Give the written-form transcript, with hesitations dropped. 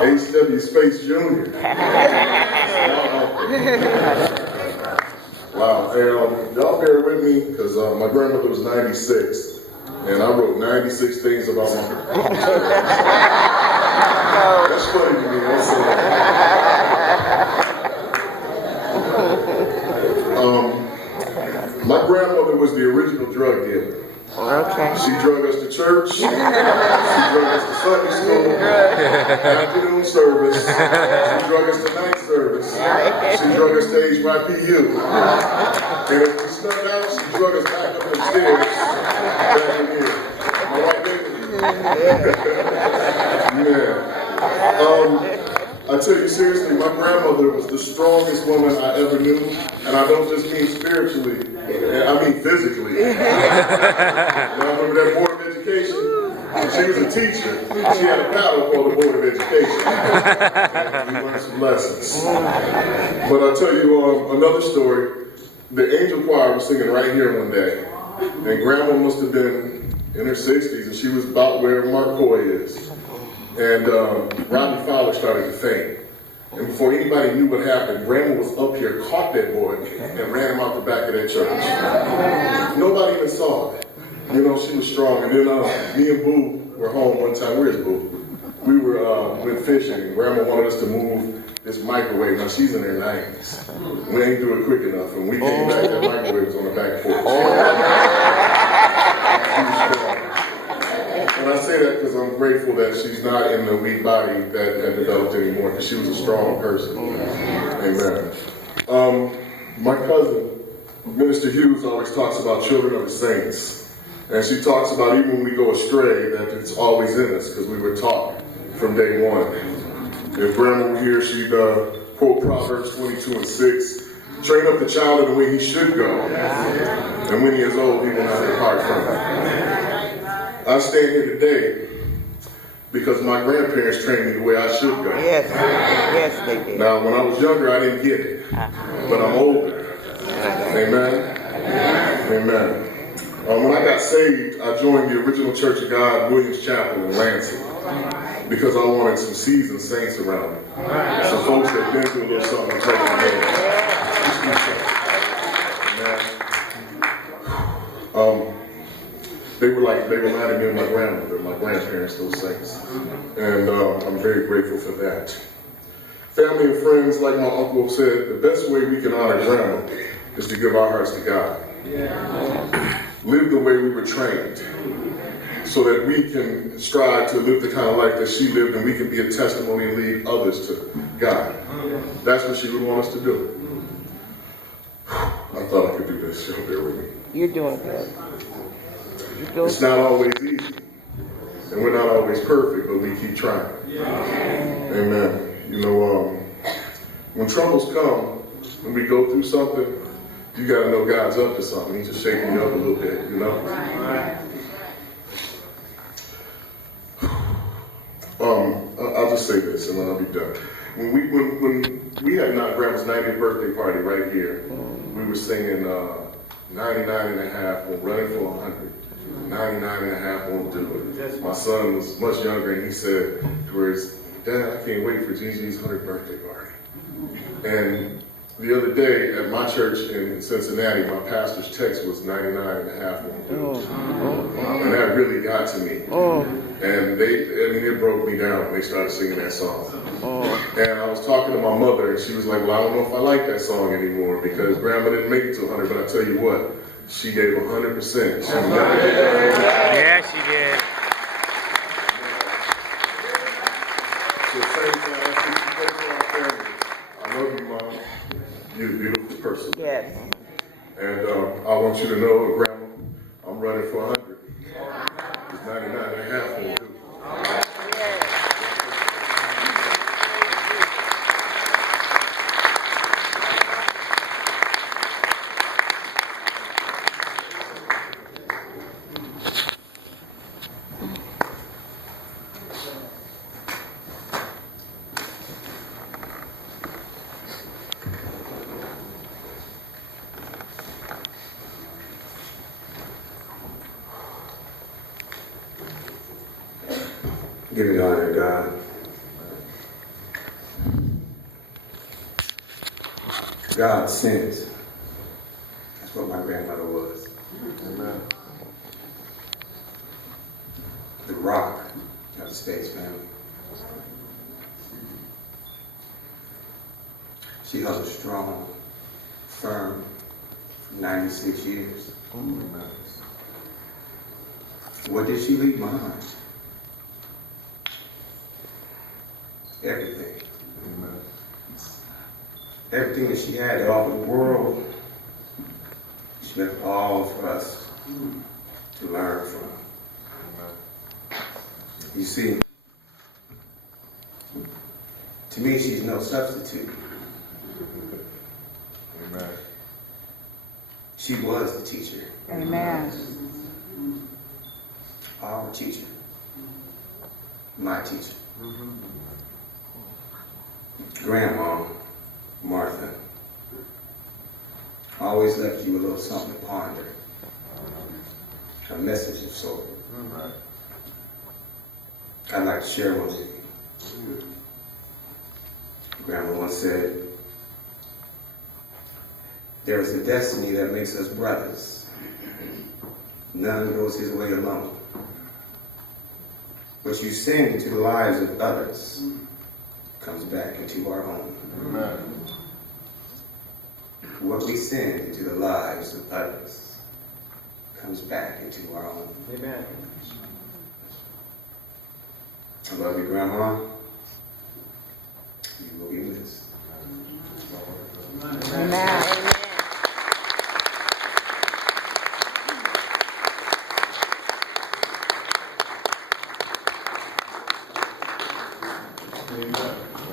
H.W. Space Jr. Wow. Hey, y'all bear with me, because my grandmother was 96, and I wrote 96 things about my That's funny to me. My grandmother was the original drug dealer. Okay. She drug us to church. She drug us to Sunday school. Afternoon service. She drug us to night service. She drug us to HYPU. And if we snuck out, she drug us back up the stairs. Back in here. My right baby? Yeah. I tell you seriously, my grandmother was the strongest woman I ever knew, and I don't just mean spiritually, I mean physically. I remember that Board of Education. She was a teacher. She had a paddle called the Board of Education. And we learned some lessons. But I'll tell you another story. The Angel Choir was singing right here one day, and Grandma must have been in her 60s, and she was about where Mark Coy is. And Rodney Fowler started to faint. And before anybody knew what happened, Grandma was up here, caught that boy, and ran him out the back of that church. Nobody even saw it. You know, she was strong. And then me and Boo were home one time. Where's Boo? We went fishing, and Grandma wanted us to move this microwave. Now, she's in her 90s. We ain't do it quick enough, and we came back, that microwave was on the back porch. She was strong. And I say that because I'm grateful that she's not in the weak body that had developed anymore, because she was a strong person. Amen. My cousin, Minister Hughes, always talks about children of the saints. And she talks about even when we go astray, that it's always in us, because we were taught from day one. If Grandma were here, she'd quote Proverbs 22:6, train up the child in the way he should go, and when he is old, he will not depart from it. I stand here today because my grandparents trained me the way I should go. Yes, yes, they did. Now, when I was younger, I didn't get it, but I'm older. Amen. Amen. When I got saved, I joined the original Church of God, Williams Chapel in Lansing, because I wanted some seasoned saints around me. Some folks that been through a little something and taking Amen. They reminded me of my grandmother, my grandparents, those saints. And I'm very grateful for that. Family and friends, like my uncle said, the best way we can honor Grandma is to give our hearts to God. Live the way we were trained, so that we can strive to live the kind of life that she lived, and we can be a testimony and lead others to God. That's what she would want us to do. I thought I could do this. Y'all bear with me. You're doing good. It's not always easy, and we're not always perfect, but we keep trying. Amen. You know, when troubles come, when we go through something, you got to know God's up to something. He's just shaking you up a little bit, you know. I'll just say this, and then I'll be done. When we had Grandma's 90th birthday party right here, we were singing 99 and a half, we're running for 100. 99 and a half won't do it. My son was much younger, and he said to his Dad, I can't wait for Gigi's 100th birthday party. And the other day at my church in Cincinnati, my pastor's text was 99 and a half won't do it. And that really got to me. And it broke me down when they started singing that song. And I was talking to my mother, and she was like, well, I don't know if I like that song anymore, because Grandma didn't make it to 100, but I tell you what, she gave 100%. Yeah, she did. So thank you, for our family. I love you, Mom. You're a beautiful person. Yes. And I want you to know, Grandma, I'm running for 100. It's 99 and a half won't do. Give me honor, God. God sends. That's what my grandmother was. Amen. The rock of the Space family. She held a strong, firm, for 96 years. Amen. What did she leave behind? Everything. Amen. Everything that she had to offer the world, she left all for us to learn from. You see, to me, she's no substitute. Amen. She was the teacher, Amen. our teacher, my teacher. Grandma, Martha, always left you a little something to ponder, a message of sort. I'd like to share one with you. Grandma once said, there is a destiny that makes us brothers. None goes his way alone. What you send into the lives of others comes back into our home. Amen. What we send into the lives of others comes back into our home. Amen. I love you, Grandma. You will be missed. Amen. Amen.